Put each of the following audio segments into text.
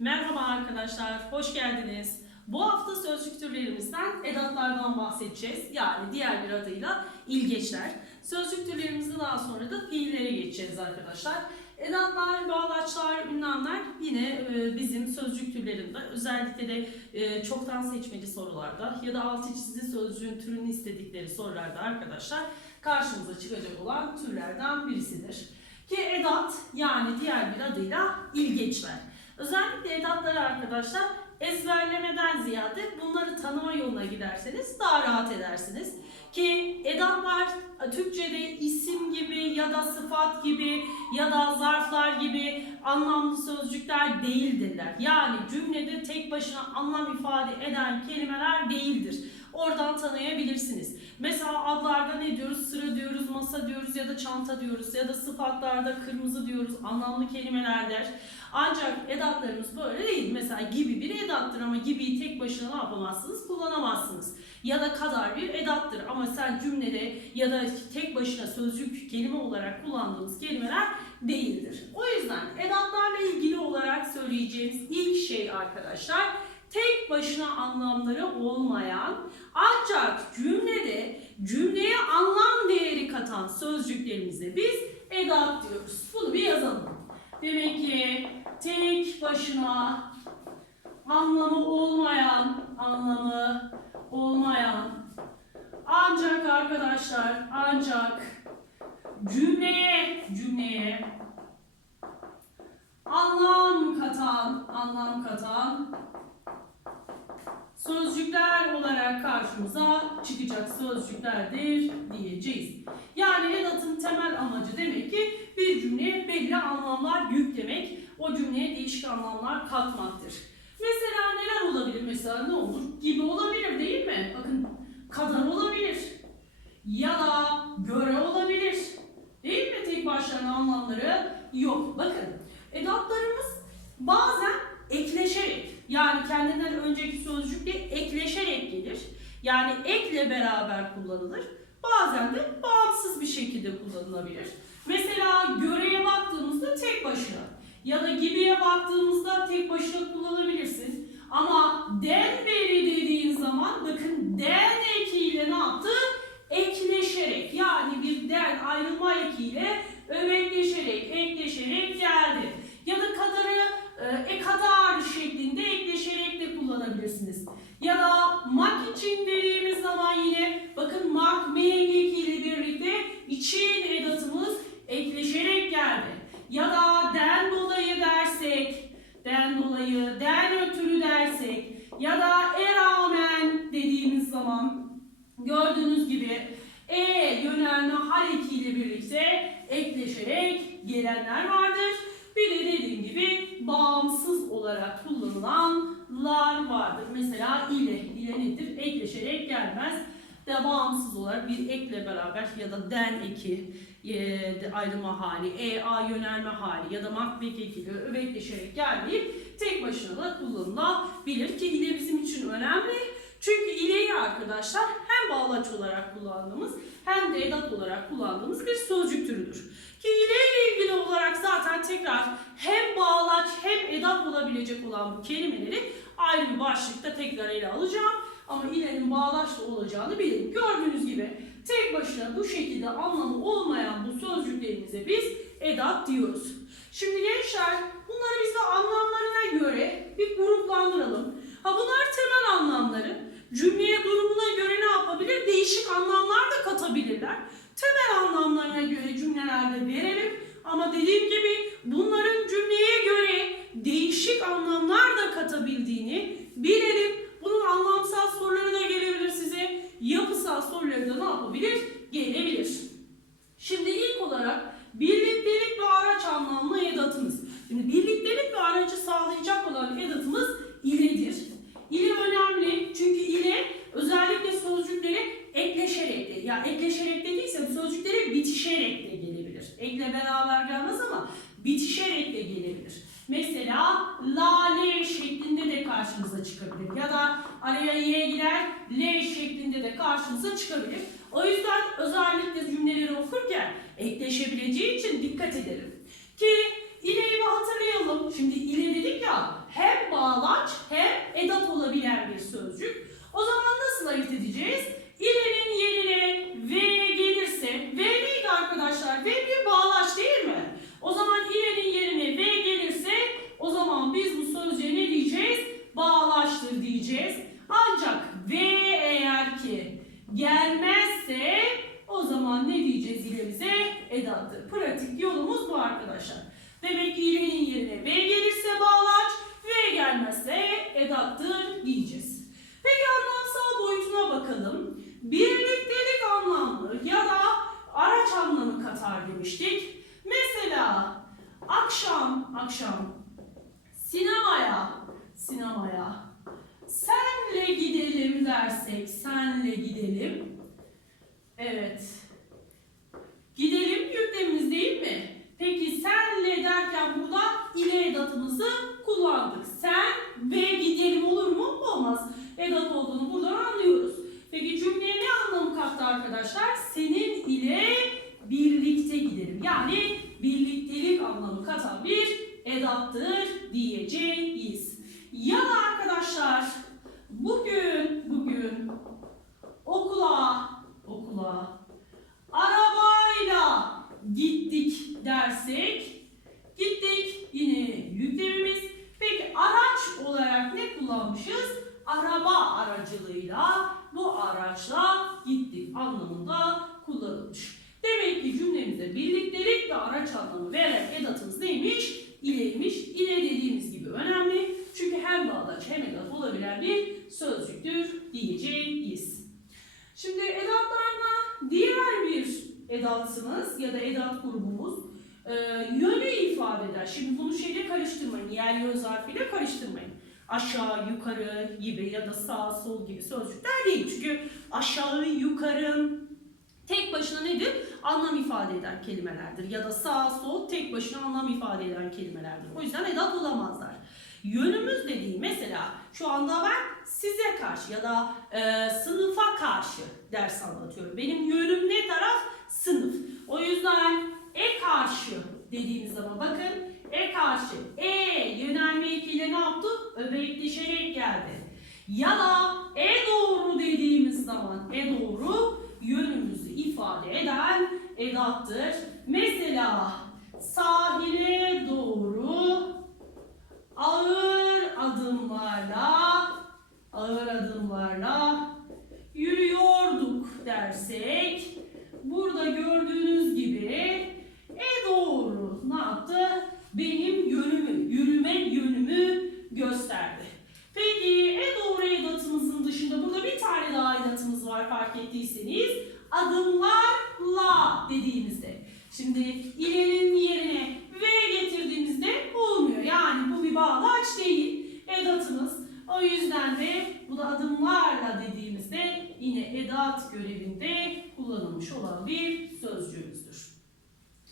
Merhaba arkadaşlar, hoş geldiniz. Bu hafta sözcük türlerimizden edatlardan bahsedeceğiz. Yani diğer bir adıyla ilgeçler. Sözcük türlerimizde daha sonra da fiillere geçeceğiz arkadaşlar. Edatlar, bağlaçlar, ünlemler yine e, bizim sözcük türlerinde özellikle de e, çoktan seçmeli sorularda ya da altı çizili sözcüğün türünü istedikleri sorularda arkadaşlar karşımıza çıkacak olan türlerden birisidir. Ki edat yani diğer bir adıyla ilgeçler. Özellikle edatları arkadaşlar ezberlemeden ziyade bunları tanıma yoluna giderseniz daha rahat edersiniz. Ki edatlar Türkçe'de isim gibi ya da sıfat gibi ya da zarflar gibi anlamlı sözcükler değildirler. Yani cümlede tek başına anlam ifade eden kelimeler değildir. Oradan tanıyabilirsiniz. Mesela adlarda ne diyoruz? Sıra diyoruz, masa diyoruz ya da çanta diyoruz ya da sıfatlarda kırmızı diyoruz, anlamlı kelimelerdir. Ancak edatlarımız böyle değil. Mesela gibi bir edattır ama gibiyi tek başına ne yapamazsınız? Kullanamazsınız. Ya da kadar bir edattır ama sen cümlede ya da tek başına sözcük kelime olarak kullandığımız kelimeler değildir. O yüzden edatlarla ilgili olarak söyleyeceğimiz ilk şey arkadaşlar tek başına anlamları olmayan ancak cümlede cümleye anlam değeri katan sözcüklerimize biz edat diyoruz. Bunu bir yazalım. Demek ki tek başına anlamı olmayan, anlamı olmayan ancak arkadaşlar ancak cümleye cümleye anlam katan, anlam katan sözcükler olarak karşımıza çıkacak sözcüklerdir diyeceğiz. Yani edatın temel amacı demek ki bir cümleye belli anlamlar yüklemek, o cümleye değişik anlamlar katmaktır. Mesela neler olabilir? Mesela ne olur? Gibi olabilir değil mi? Bakın kadar olabilir. Ya da göre olabilir. Değil mi? Tek başlarına anlamları yok. Bakın edatlarımız bazen ekleşerek yani kendinden önceki sözcükle ekleşerek gelir. Yani ekle beraber kullanılır. Bazen de bağımsız bir şekilde kullanılabilir. Mesela göreye baktığımızda tek başına ya da gibiye baktığımızda tek başına kullanabilirsin. Ama den beri dediğin zaman bakın den ekiyle ne yaptı? Ekleşerek yani bir den ayrılma ekiyle öbekleşerek, ekleşerek geldi. Ya da kadarı e, e kadar şeklinde ekleşerek de kullanabilirsiniz. Ya da mak için dediğimiz zaman yine bakın mak meyek ile birlikte için edatımız ekleşerek geldi. Ya da den dolayı dersek, den dolayı, den ötürü dersek ya da e rağmen dediğimiz zaman gördüğünüz gibi e yönelme hal ekiyle birlikte ekleşerek gelenler vardır. Bir de dediğim gibi bağımsız olarak kullanılanlar vardır. Mesela ile, ile nedir? Ekleşerek gelmez. Bağımsız olarak bir ekle beraber ya da den eki e, ayrılma hali, e a yönelme hali ya da makbek ekiyle öbekleşerek gelmeyip tek başına da kullanılabilir ki ile bizim için önemli. Çünkü ileyi arkadaşlar hem bağlaç olarak kullandığımız hem de edat olarak kullandığımız bir sözcük türüdür. Ki ile ilgili olarak zaten tekrar hem bağlaç hem edat olabilecek olan bu kelimeleri ayrı bir başlıkta tekrar ele alacağım. Ama ilenin bağlaçla olacağını bilin. Gördüğünüz gibi tek başına bu şekilde anlamı olmayan bu sözcüklerimize biz edat diyoruz. Şimdi gençler bunları biz de anlamlarına göre bir gruplandıralım. Ha bunlar temel anlamları. Cümleye durumuna göre ne yapabilir? Değişik anlamlar da katabilirler. Temel anlamlarına göre cümlelerde verelim. Ama dediğim gibi bunların cümleye göre değişik anlamlar da katabildiğini bilelim. Bunun anlamsal soruları da gelebilir size. Yapısal soruları da ne yapabilir? Gelebilir. Şimdi ilk olarak birliktelik ve araç anlamlı edatımız. Şimdi birliktelik ve aracı sağlayacak olan edatımız iledir. İle önemli çünkü ile özellikle sözcükleri ekleşerek de, ya ekleşerek dediyse sözcükleri bitişerek de gelebilir. Ekle beraber gelmez ama bitişerek de gelebilir. Mesela lale şeklinde de karşımıza çıkabilir. Ya da araya y gider l şeklinde de karşımıza çıkabilir. O yüzden özellikle cümleleri okurken ekleşebileceği için dikkat edelim. Ki ileyi bir hatırlayalım. Şimdi ile dedik ya hem bağlaç hem olabilen bir sözcük. O zaman nasıl ayırt edeceğiz? İlenin yerine V gelirse, V neydi arkadaşlar? V bir bağlaç değil mi? O zaman ilenin yerine V gelirse o zaman biz bu sözcüğe ne diyeceğiz? Bağlaçtır diyeceğiz. Ancak V eğer ki gelmezse o zaman ne diyeceğiz ilemize? Edattır. Pratik yolumuz bu arkadaşlar. Demek ki ilenin yerine V gelirse bağlaç, V gelmezse edattır diyeceğiz. Peki anlamsal boyutuna bakalım. Birliktelik anlamlı ya da araç anlamı katar demiştik. Mesela akşam, akşam sinemaya, sinemaya senle gidelim dersek senle gidelim. Evet. Gidelim yüklemimiz değil mi? Peki senle derken burada ile edatımızı kullandık. Sen ve gidelim olur mu? Olmaz. Edat olduğunu buradan anlıyoruz. Peki cümleye ne anlamı kattı arkadaşlar? Senin ile birlikte gidelim. Yani birliktelik anlamı katan bir edattır diyeceğiz. Ya da arkadaşlar bugün bugün okula okula arabayla gittik dersek gittik yine yüklemimiz. Peki araç olarak ne kullanmışız? Araba aracılığıyla bu araçla gittik anlamında kullanılmış. Demek ki cümlemize birliktelik ve araç anlamı veren edatımız neymiş? İleymiş. İle dediğimiz gibi önemli. Çünkü hem bağlaç hem edat olabilen bir sözcüktür diyeceğiz. Şimdi edatlarla diğer bir edatımız ya da edat grubumuz e, yönü ifade eder. Şimdi bunu şeyle karıştırmayın. Yer yön zarfıyla karıştırmayın. Aşağı, yukarı gibi ya da sağ, sol gibi sözcükler değil. Çünkü aşağı, yukarı tek başına nedir? Anlam ifade eden kelimelerdir. Ya da sağ, sol tek başına anlam ifade eden kelimelerdir. O yüzden edat olamazlar. Yönümüz dediği mesela şu anda ben size karşı ya da e, sınıfa karşı ders anlatıyorum. Benim yönüm ne taraf? Sınıf. O yüzden e karşı dediğimiz zaman bakın e karşı e yönelme ekiyle ne yaptı? Öbekleşerek geldi. Ya da e doğru dediğimiz zaman e doğru yönümüzü ifade eden edattır. Mesela sahile doğru ağır adımlarla ağır adımlarla yürüyorduk dersek burada gördüğünüz gibi e doğru ne yaptı? Benim yönümü, yürüme yönümü gösterdi. Peki e doğru edatımızın dışında burada bir tane daha edatımız var fark ettiyseniz. Adımlarla dediğimizde. Şimdi ilenin yerine V getirdiğimizde olmuyor. Yani bu bir bağlaç değil. Edatımız. O yüzden de bu da adımlarla dediğimizde yine edat görevinde kullanılmış olan bir sözcüğümüzdür.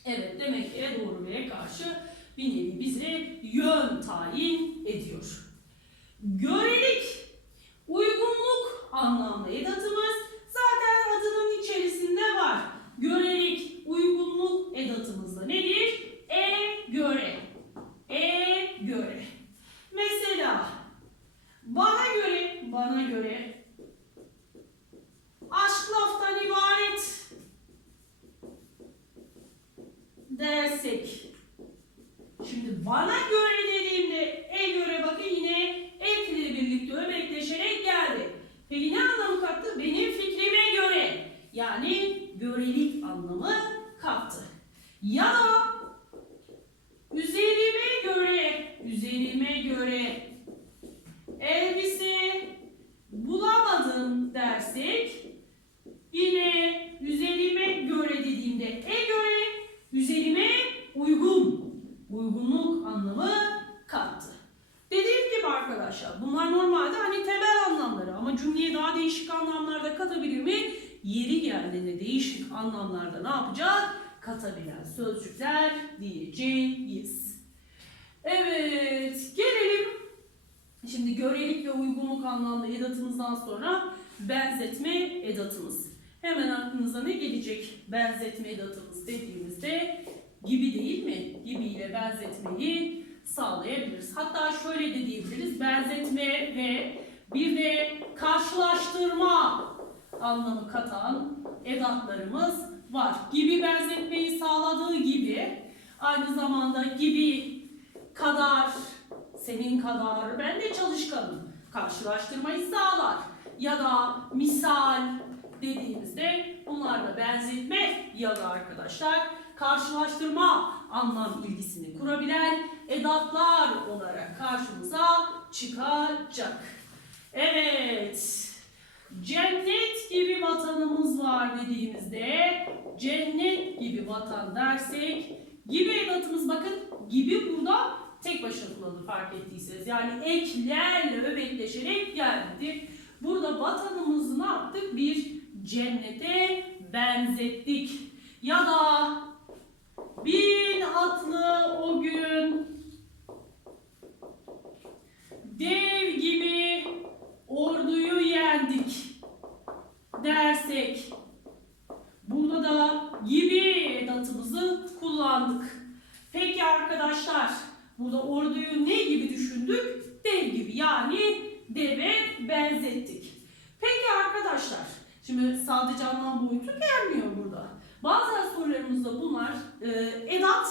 Evet demek ki e doğru V'ye karşı bir nevi bize yön tayin ediyor. Görelik, uygunluk anlamlı edatımız zaten adının içerisinde var. Görelik, uygunluk edatımızda nedir? E göre. E göre. Mesela bana göre, bana göre aşk laftan ibaret dersek Şimdi bana göre dediğimde e göre bakın yine ekle birlikte öbekleşerek geldi. Peki ne anlamı kattı? Benim fikrime göre. Yani görelik anlamı kattı. Ya da üzerime göre, üzerime göre elbise bulamadım dersek yine üzerime göre dediğimde e göre üzerime uygun uygunluk anlamı kattı. Dediğim gibi arkadaşlar bunlar normalde hani temel anlamları ama cümleye daha değişik anlamlarda katabilir mi? Yeri geldiğinde değişik anlamlarda ne yapacak? Katabilen sözcükler diyeceğiz. Evet gelelim şimdi görelik ve uygunluk anlamlı edatımızdan sonra benzetme edatımız. Hemen aklınıza ne gelecek benzetme edatımız dediğimizde gibi değil mi? Gibi ile benzetmeyi sağlayabiliriz. Hatta şöyle de diyebiliriz. Benzetme ve bir de karşılaştırma anlamı katan edatlarımız var. Gibi benzetmeyi sağladığı gibi aynı zamanda gibi kadar, senin kadar, ben de çalışkanım. Karşılaştırmayı sağlar. Ya da misal dediğimizde bunlar da benzetme ya da arkadaşlar karşılaştırma anlam ilgisini kurabilen edatlar olarak karşımıza çıkacak. Evet. Cennet gibi vatanımız var dediğimizde cennet gibi vatan dersek gibi edatımız bakın gibi burada tek başına kullanılır fark ettiyseniz. Yani eklerle öbekleşerek geldi. Burada vatanımızı ne yaptık? Bir cennete benzettik. Ya da bin atlı o gün dev gibi orduyu yendik dersek burada da gibi edatımızı kullandık. Peki arkadaşlar burada orduyu ne gibi düşündük? Dev gibi yani deve benzettik. Peki arkadaşlar şimdi sadece anlam boyutu gelmiyor burada. Bazen sorularımızda bunlar e, edat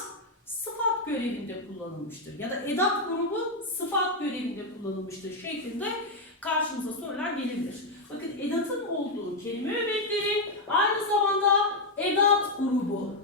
sıfat görevinde kullanılmıştır ya da edat grubu sıfat görevinde kullanılmıştır şeklinde karşımıza sorular gelebilir. Bakın edatın olduğu kelime öbekleri aynı zamanda edat grubu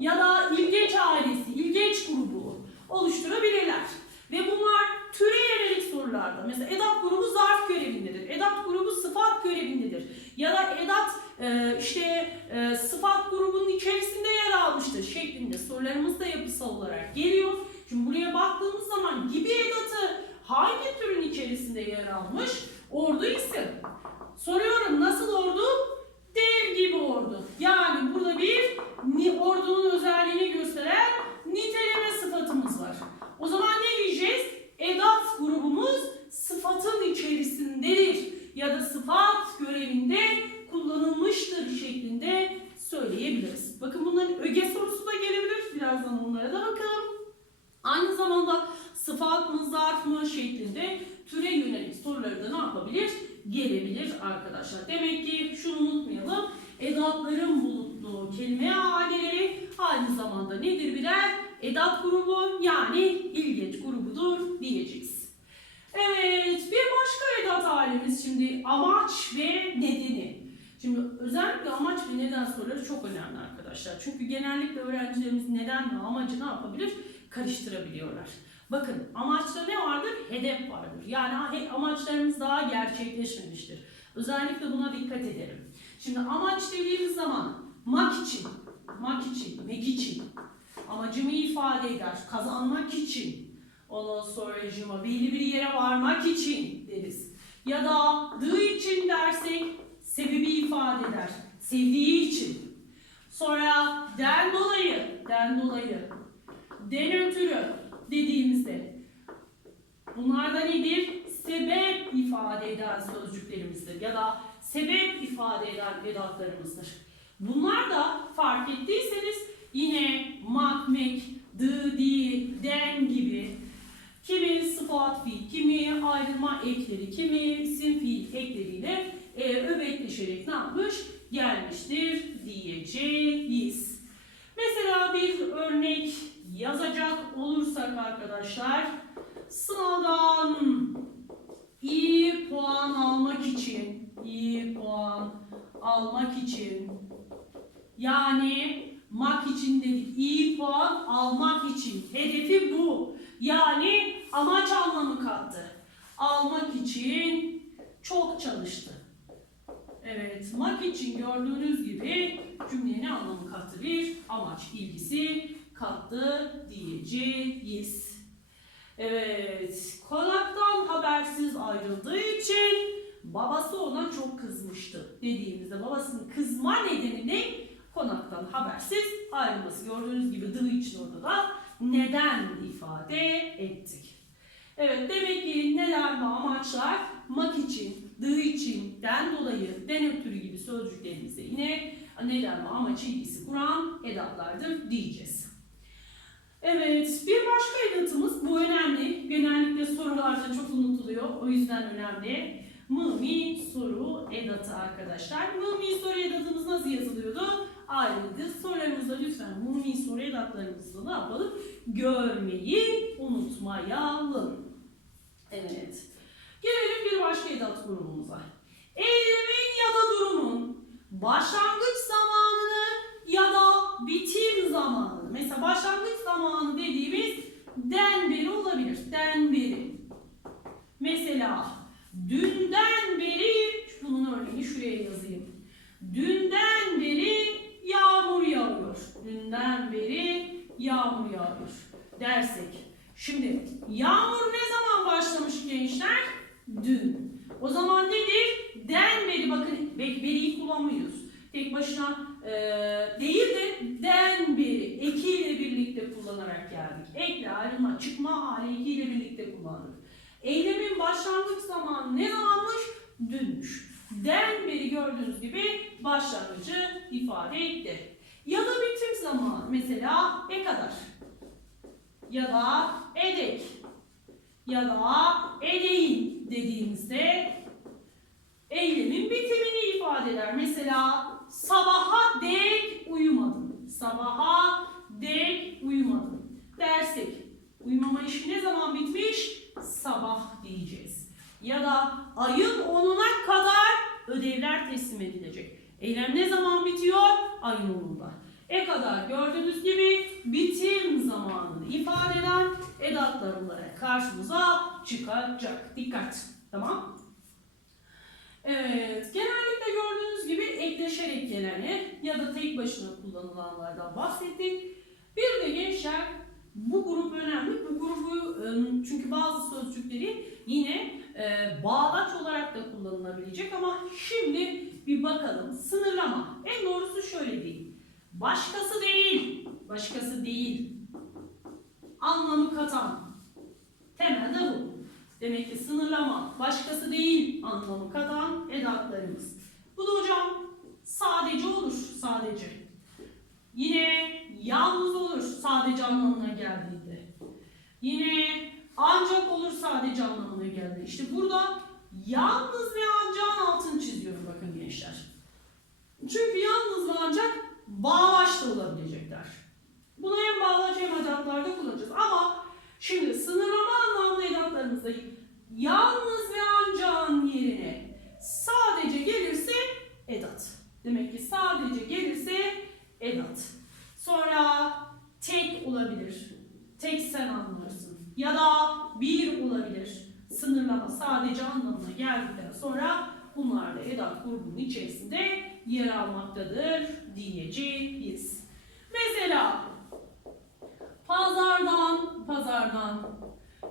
ya da ilgeç ailesi, ilgeç grubu oluşturabilirler. Ve bunlar türe yönelik sorularda. Mesela edat grubu zarf görevindedir. Edat grubu sıfat görevindedir. Ya da edat e, işte e, sıfat grubunun içerisinde yer almıştır şeklinde sorularımız da yapısal olarak geliyor. Şimdi buraya baktığımız zaman gibi edatı hangi türün içerisinde yer almış? Ordu isim. Soruyorum nasıl ordu? Dev gibi ordu. Yani burada bir ordunun özelliğini gösteren niteleme sıfatımız var. O zaman ne diyeceğiz? Edat grubumuz sıfatın içerisindedir ya da sıfat görevinde kullanılmıştır şeklinde söyleyebiliriz. Bakın bunların öge sorusu da gelebilir. Birazdan onlara da bakalım. Aynı zamanda sıfat mı zarf mı şeklinde türe yönelik soruları da ne yapabilir? Gelebilir arkadaşlar. Demek ki şunu unutmayalım. Edatların bulunduğu kelime aileleri aynı zamanda nedir birer? Edat grubu yani ilgeç grubudur diyeceğiz. Evet bir başka edat ailemiz şimdi amaç ve nedeni. Şimdi özellikle amaç ve neden soruları çok önemli arkadaşlar. Çünkü genellikle öğrencilerimiz neden ve amacı ne yapabilir? Karıştırabiliyorlar. Bakın amaçta ne vardır? Hedef vardır. Yani amaçlarımız daha gerçekleşmemiştir. Özellikle buna dikkat edelim. Şimdi amaç dediğimiz zaman mak için, mak için, mek için, amacımı ifade eder, kazanmak için, ondan sonra cıma belli bir yere varmak için deriz. Ya da dı için dersek sebebi ifade eder, sevdiği için. Sonra den dolayı, den dolayı, den ötürü dediğimizde bunlar da nedir? Sebep ifade eden sözcüklerimizdir ya da sebep ifade eden edatlarımızdır. Bunlar da fark ettiyseniz yine mak, mek, dı, di, den gibi kimi sıfat fiil, kimi ayrılma ekleri, kimi isim fiil ekleriyle e, öbekleşerek ne yapmış? Gelmiştir diyeceğiz. Mesela bir örnek yazacak olursak arkadaşlar sınavdan iyi puan almak için iyi puan almak için. Yani mak için dedik iyi puan almak için. Hedefi bu. Yani amaç anlamı kattı. Almak için çok çalıştı. Evet, mak için gördüğünüz gibi cümleye ne anlamı kattı? Bir amaç ilgisi kattı diyeceğiz. Evet, konaktan habersiz ayrıldığı için babası ona çok kızmıştı dediğimizde babasının kızma nedeni ne? Konaktan habersiz ayrılması. Gördüğünüz gibi dı için orada da neden ifade ettik. Evet demek ki neden ve amaçlar mak için, dı için, den dolayı, den ötürü gibi sözcüklerimizde yine neden ve amaç ilgisi kuran edatlardır diyeceğiz. Evet bir başka edatımız bu önemli. Genellikle sorular oluyor. O yüzden önemli. Mı, mi, soru edatı arkadaşlar. Mı, mi, soru edatımız nasıl yazılıyordu? Ayrıydı. Sorularımızda lütfen mı, mi, soru edatlarımızı ne yapalım? Görmeyi unutmayalım. Evet. Gelelim bir başka edat grubumuza. Eylemin ya da durumun başlangıç zamanını ya da bitim zamanını. Mesela başlangıç zamanı dediğimiz den beri olabilir. Den beri. Mesela dünden beri, bunun örneğini şuraya yazayım. Dünden beri yağmur yağıyor. Dünden beri yağmur yağıyor dersek. Şimdi yağmur ne zaman başlamış gençler? Dün. O zaman nedir? Den beri bakın be- beriyi kullanmıyoruz. Tek başına e, değil kullanarak geldik. Ekle, ayrılma, çıkma hali ekiyle birlikte kullandık. Eylemin başlangıç zamanı ne zamanmış? Dünmüş. Den beri gördüğünüz gibi başlangıcı ifade etti. Ya da bitim zamanı mesela e kadar ya da edek ya da edeyin dediğimizde eylemin bitimini ifade eder. Mesela sabaha dek uyumadım. Sabaha dek uyumadım dersek uyumama işi ne zaman bitmiş? Sabah diyeceğiz. Ya da ayın 10'una kadar ödevler teslim edilecek. Eylem ne zaman bitiyor? Ayın 10'unda. E kadar gördüğünüz gibi bitim zamanını ifade eden edatlar olarak karşımıza çıkacak. Dikkat. Tamam. Evet, genellikle gördüğünüz gibi ekleşerek geleni ya da tek başına kullanılanlardan bahsettik. Bir de gençler bu grup önemli. Bu grubu e, çünkü bazı sözcükleri yine e, bağlaç olarak da kullanılabilecek ama şimdi bir bakalım. Sınırlama. En doğrusu şöyle değil. Başkası değil. Başkası değil. Anlamı katan. Temelde bu. Demek ki sınırlama, başkası değil anlamı katan edatlarımız. Bu da hocam sadece olur, sadece. Yine yalnız olur sadece anlamına geldiğinde. Yine ancak olur sadece anlamına geldi. İşte burada yalnız ve ancağın altını çiziyorum bakın gençler. Çünkü yalnız ve ancak bağlaç da olabilecekler. Bunu hem bağlaç hem edatlarda kullanacağız. Ama şimdi sınırlama anlamlı edatlarımızda yalnız ve ancağın yerine sadece gelirse edat. Demek ki sadece gelirse edat. Sonra tek olabilir. Tek sen anlarsın. Ya da bir olabilir. Sınırlama sadece anlamına geldikten sonra bunlar da edat grubunun içerisinde yer almaktadır diyeceğiz. Mesela pazardan pazardan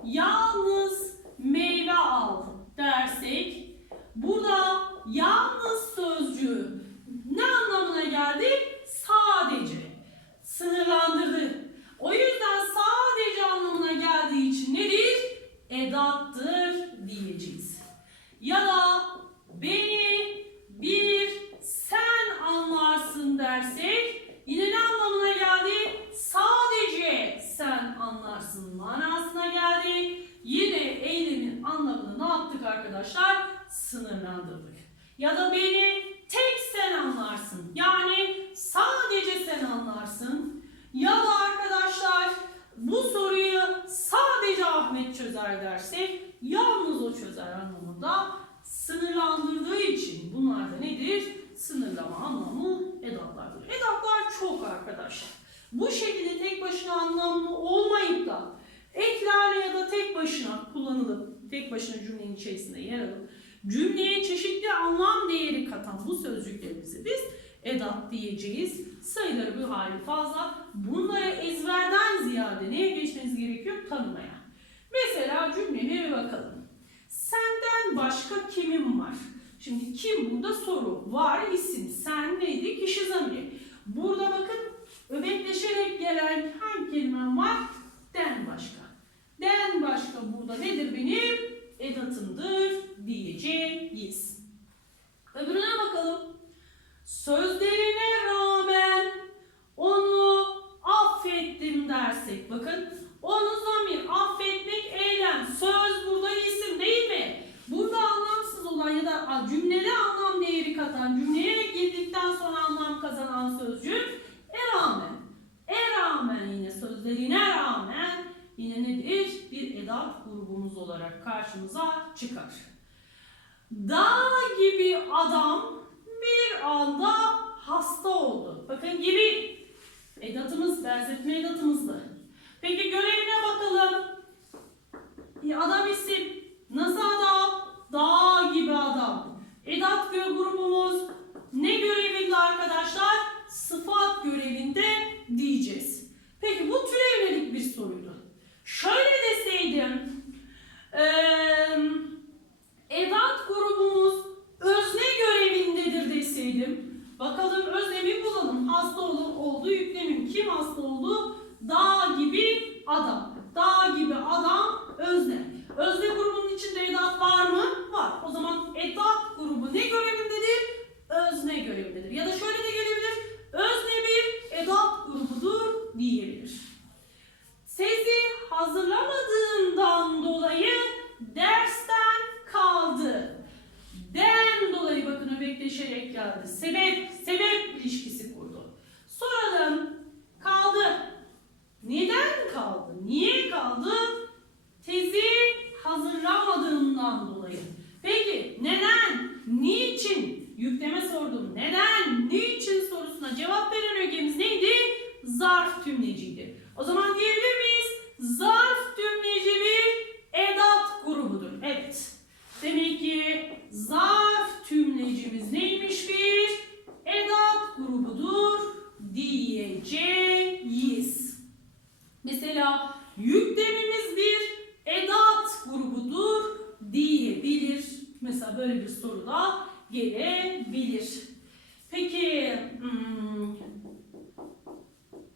yalnız meyve al dersek burada yalnız sözcüğü ne anlamına geldi? Sadece. Sınırlandırdı. O yüzden sadece anlamına geldiği için nedir? Edattır diyeceğiz. Ya da beni bir sen anlarsın dersek yine ne anlamına geldi? Sadece sen anlarsın manasına geldi. Yine eylemin anlamını ne yaptık arkadaşlar? Sınırlandırdık. Ya da beni tek sen anlarsın. Yani. Ya da arkadaşlar bu soruyu sadece Ahmet çözer dersek yalnız o çözer anlamında sınırlandırdığı için bunlar da nedir? Sınırlama anlamı edatlardır. Edatlar çok arkadaşlar. Bu şekilde tek başına anlamlı olmayıp da eklerle ya da tek başına kullanılıp tek başına cümlenin içerisinde yer alıp cümleye çeşitli anlam değeri katan bu sözcüklerimizi biz edat diyeceğiz. Sayıları bir hali fazla. Bunları ezberden ziyade neye geçmeniz gerekiyor? Tanımaya. Mesela cümleme bir bakalım. Senden başka kimim var? Şimdi kim burada soru. Var isim. Sen neydi? Kişi zamiri. Burada bakın öbekleşerek gelen hangi kelimem var? Den başka. Den başka burada nedir benim? Edatımdır diyeceğiz. Öbürüne bakalım sözlerine rağmen onu affettim dersek bakın onu zamir affetmek eylem söz burada isim değil mi? Burada anlamsız olan ya da cümlede anlam değeri katan cümleye girdikten sonra anlam kazanan sözcük e rağmen e rağmen yine sözlerine rağmen yine nedir? Bir edat grubumuz olarak karşımıza çıkar. Dağ gibi adam bir anda hasta oldu. Bakın gibi edatımız, benzetme edatımızdı. Peki görevine bakalım. Adam isim. Nasıl adam? Dağ gibi adam. Edat grubumuz ne görevinde arkadaşlar? Sıfat görevinde diyeceğiz. Peki bu türe yönelik bir soruydu. Şöyle deseydim. eee, edat grubumuz özne görevindedir deseydim. Bakalım öznemi bulalım. Hasta ol- oldu yüklemim. Kim hasta oldu? Dağ gibi adam. Dağ gibi adam özne. Özne grubunun içinde edat var mı? Var. O zaman edat grubu ne görevindedir? Özne görevindedir. Ya da şöyle de gelebilir. Özne bir edat grubudur diyebilir. Sezi hazırlamadığından dolayı dersten kaldı. Den dolayı bakın öbekleşerek geldi. Sebep, sebep ilişkisi kurdu. Soralım. Kaldı. Neden kaldı? Niye kaldı? Tezi hazırlamadığından dolayı. Peki neden? Niçin? Yükleme sordum. Neden? Niçin sorusuna cevap veren ögemiz neydi? Zarf tümleciydi. O zaman diyebilir miyiz? Zarf tümleci bir edat grubudur. Evet. Demek ki zarf tümlecimiz neymiş bir? Edat grubudur diyeceğiz. Mesela yüklemimiz bir edat grubudur diyebilir. Mesela böyle bir soru da gelebilir. Peki hmm,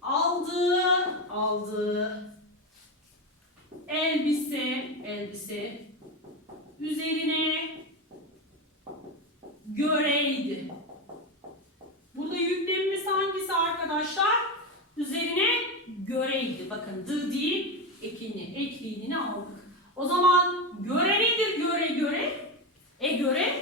aldığı aldığı elbise elbise üzerine göreydi. Burada yüklemimiz hangisi arkadaşlar? Üzerine göreydi. Bakın dı değil, ekini, ekliğini aldık. O zaman göre nedir göre göre? E göre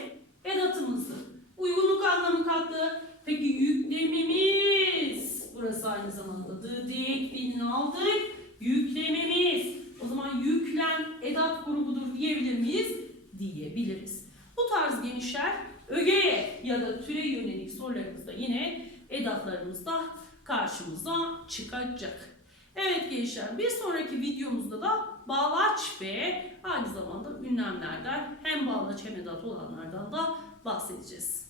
edatımızdır. Uygunluk anlamı kattı. Peki yüklemimiz. Burası aynı zamanda dı diye ekliğini aldık. Yüklemimiz. O zaman yüklem edat grubudur diyebilir miyiz? Diyebiliriz. Bu tarz genişler ögeye ya da türe yönelik sorularımızda yine edatlarımızda karşımıza çıkacak. Evet gençler bir sonraki videomuzda da bağlaç ve aynı zamanda ünlemlerden hem bağlaç hem edat olanlardan da bahsedeceğiz.